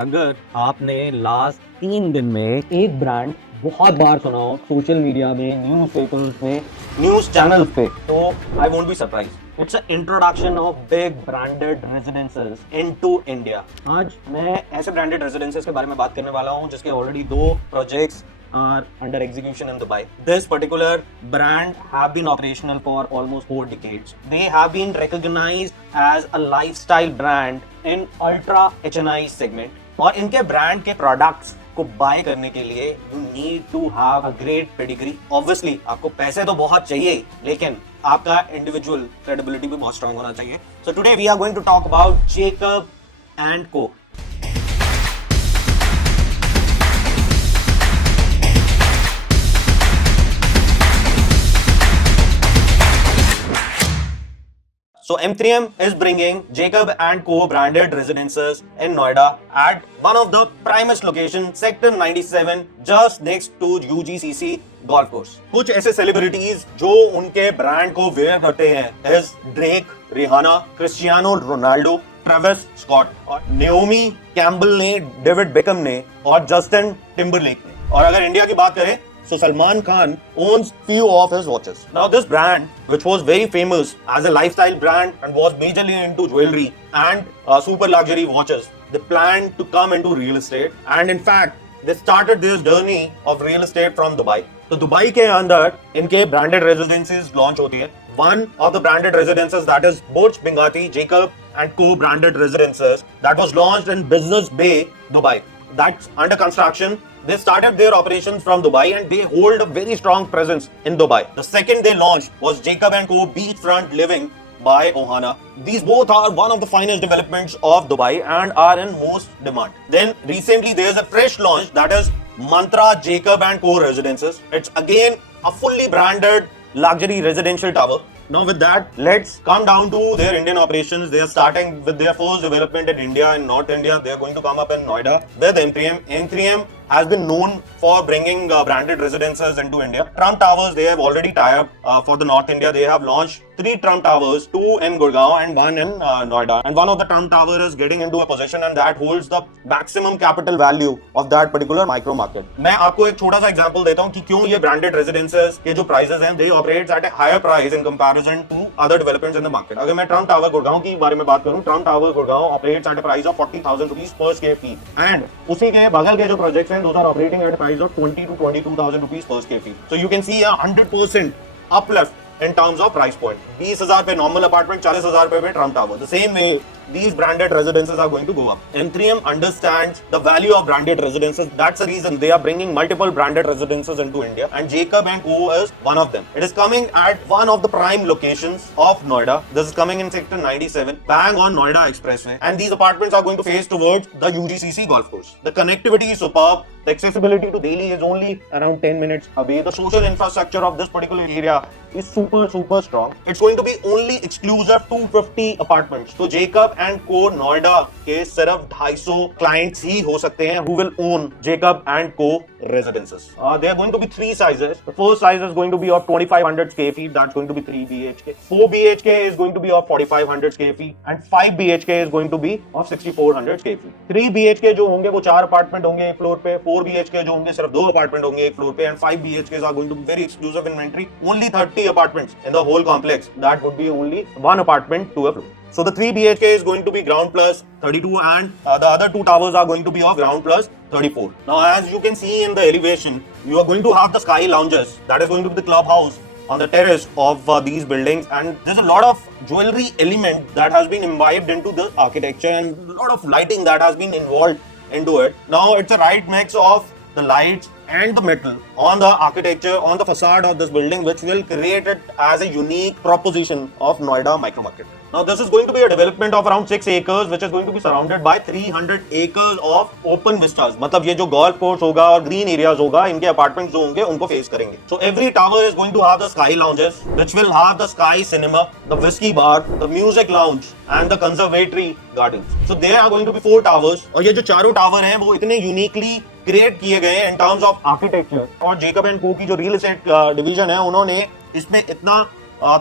अगर आपने लास्ट 3 दिन में एक ब्रांड बहुत बार सुना हो सोशल मीडिया में, न्यूज पेपर्स में, न्यूज चैनल पे, तो I won't be surprise. It's a introduction of big branded residences into India. आज मैं ऐसे ब्रांडेड रेजिडेंसेस के बारे में बात करने वाला हूं जिसके already 2 projects are under execution in Dubai. This particular brand have been operational for almost 4 decades. They have been recognized as a lifestyle brand in ultra HNI segment. और इनके ब्रांड के प्रोडक्ट्स को बाय करने के लिए you need to have a great pedigree. Obviously आपको पैसे तो बहुत चाहिए, लेकिन आपका इंडिविजुअल क्रेडिबिलिटी भी बहुत स्ट्रांग होना चाहिए. So today we are going to talk about Jacob and Co. So M3M is bringing Jacob and Co branded residences in Noida at one of the primest location, Sector 97, just next to UGCC golf course. कुछ ऐसे celebrities जो उनके brand को wear करते हैं is Drake, Rihanna, Cristiano Ronaldo, Travis Scott और Naomi Campbell ने, David Beckham ने और जस्टिन टिम्बरलेक ने. और अगर इंडिया की बात करें so Salman Khan owns few of his watches. Now this brand, which was very famous as a lifestyle brand and was majorly into jewelry and super luxury watches, they planned to come into real estate, and in fact they started this journey of real estate from Dubai. तो Dubai के अंदर इनके branded residences launch होती है. One of the branded residences, that is Burj Bingati Jacob and Co branded residences, that was launched in Business Bay, Dubai. That's under construction. They started their operations from Dubai and they hold a very strong presence in Dubai. The second they launched was Jacob and Co Beachfront Living by Ohana. These both are one of the finest developments of Dubai and are in most demand. Then recently there is a fresh launch, that is Mantra Jacob and Co Residences. It's again a fully branded luxury residential tower. Now with that, let's come down to their Indian operations. They are starting with their first development in India, in North India. They are going to come up in Noida with M3M. M3M has been known for bringing branded residences into India. Trump Towers, they have already tied up for the North India. They have launched 3 Trump Towers, 2 in Gurgaon and 1 in Noida. And one of the Trump Tower is getting into a position and that holds the maximum capital value of that particular micro market. मैं आपको एक छोटा सा example देता हूँ कि क्यों ये branded residences के जो prices हैं, they operate at a higher price in comparison to other developments in the market. अगर मैं Trump Tower गुड़गांव की बारे में बात करूँ, Trump Tower Gurgaon operates at a price of 40,000 rupees per square feet. And उसी के बगल के जो projects हैं, those are operating at a price of 20 to 22,000 rupees per square feet. So you can see a 100% uplift in terms of price point. 20,000 पे normal apartment, 40,000 पे Trump Tower. The same way these branded residences are going to go up. M3M understands the value of branded residences. That's the reason they are bringing multiple branded residences into India, and Jacob and Co is one of them. It is coming at one of the prime locations of Noida. This is coming in Sector 97, bang on Noida Expressway, and these apartments are going to face towards the UGCC golf course. The connectivity is superb. The accessibility to Delhi is only around 10 minutes away. The social infrastructure of this particular area is super strong. It's going to be only exclusive 250 apartments. So Jacob and Co Noida के सिर्फ 250 clients ही हो सकते हैं who will own Jacob and Co residences. There are going to be 3 sizes. The first size is going to be of 2,500 square feet. That's going to be 3 BHK. 4 BHK is going to be of 4,500 square feet, and 5 BHK is going to be of 6,400 square feet. 3 BHK जो होंगे वो 4 apartment होंगे एक floor पे. 4 BHK जो होंगे सिर्फ 2 apartment होंगे एक फ्लोर पे, and 5 BHKs are going to be very exclusive inventory. Only 30 apartments in the whole complex. That would be only 1 apartment to a floor. So the 3 BHK is going to be ground plus 32, and the other 2 towers are going to be of ground plus 34. Now as you can see in the elevation, you are going to have the sky lounges. That is going to be the clubhouse on the terrace of these buildings, and there's a lot of jewelry element that has been imbibed into the architecture and a lot of lighting that has been involved into it. Now it's a right mix of the lights and the metal on the architecture, on the facade of this building, which will create it as a unique proposition of Noida micro market. Now this is going to be a development of around 6 acres, which is going to be surrounded by 300 acres of open vistas. मतलब ये जो golf course होगा और green areas होगा, इनके apartments जो होंगे उनको face करेंगे. So every tower is going to have the sky lounges, which will have the sky cinema, the whiskey bar, the music lounge, and the conservatory gardens. So there are going to be 4 towers, और ये जो चारों tower हैं वो इतने uniquely create किए गए हैं इन टर्म्स ऑफ आर्किटेक्चर. और जेकब एंड को की जो रियल एस्टेट डिवीजन है उन्होंने इसमें इतना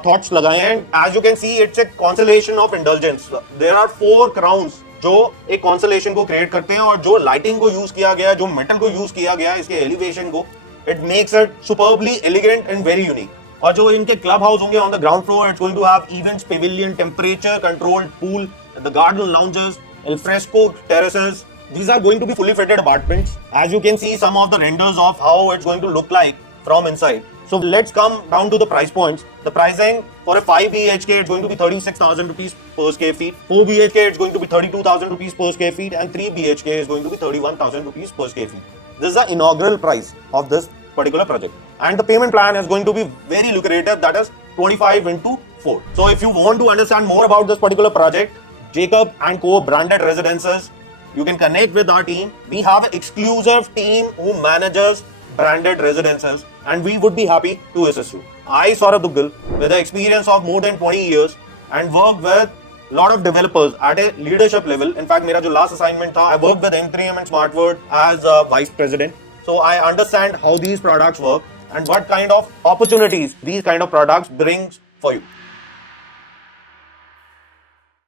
थॉट्स लगाए हैं. As you can see, it's a consolation of indulgence. There are 4 crowns जो एक कॉन्सलेशन को क्रिएट करते हैं, और जो लाइटिंग को यूज किया गया, जो मेटल को यूज किया गया, इसके एलिवेशन को, it makes it superbly elegant and very unique. और जो इनके क्लब हाउस होंगे on the ground floor, it's going to have events pavilion, temperature controlled pool, the garden lounges, el fresco terraces. These are going to be fully fitted apartments. As you can see some of the renders of how it's going to look like from inside. So let's come down to the price points. The pricing for a 5 BHK it's going to be 36,000 rupees per square feet. 4 BHK it's going to be 32,000 rupees per square feet, and 3 BHK is going to be 31,000 rupees per square feet. This is the inaugural price of this particular project. And the payment plan is going to be very lucrative, that is 25 into 4. So if you want to understand more about this particular project, Jacob and Co branded residences, you can connect with our team. We have an exclusive team who manages branded residences, and we would be happy to assist you. I, Saurabh Duggal, with the experience of more than 20 years and worked with lot of developers at a leadership level. In fact, मेरा जो last assignment था, I worked with M3M and SmartWord as a vice president. So I understand how these products work and what kind of opportunities these kind of products brings for you.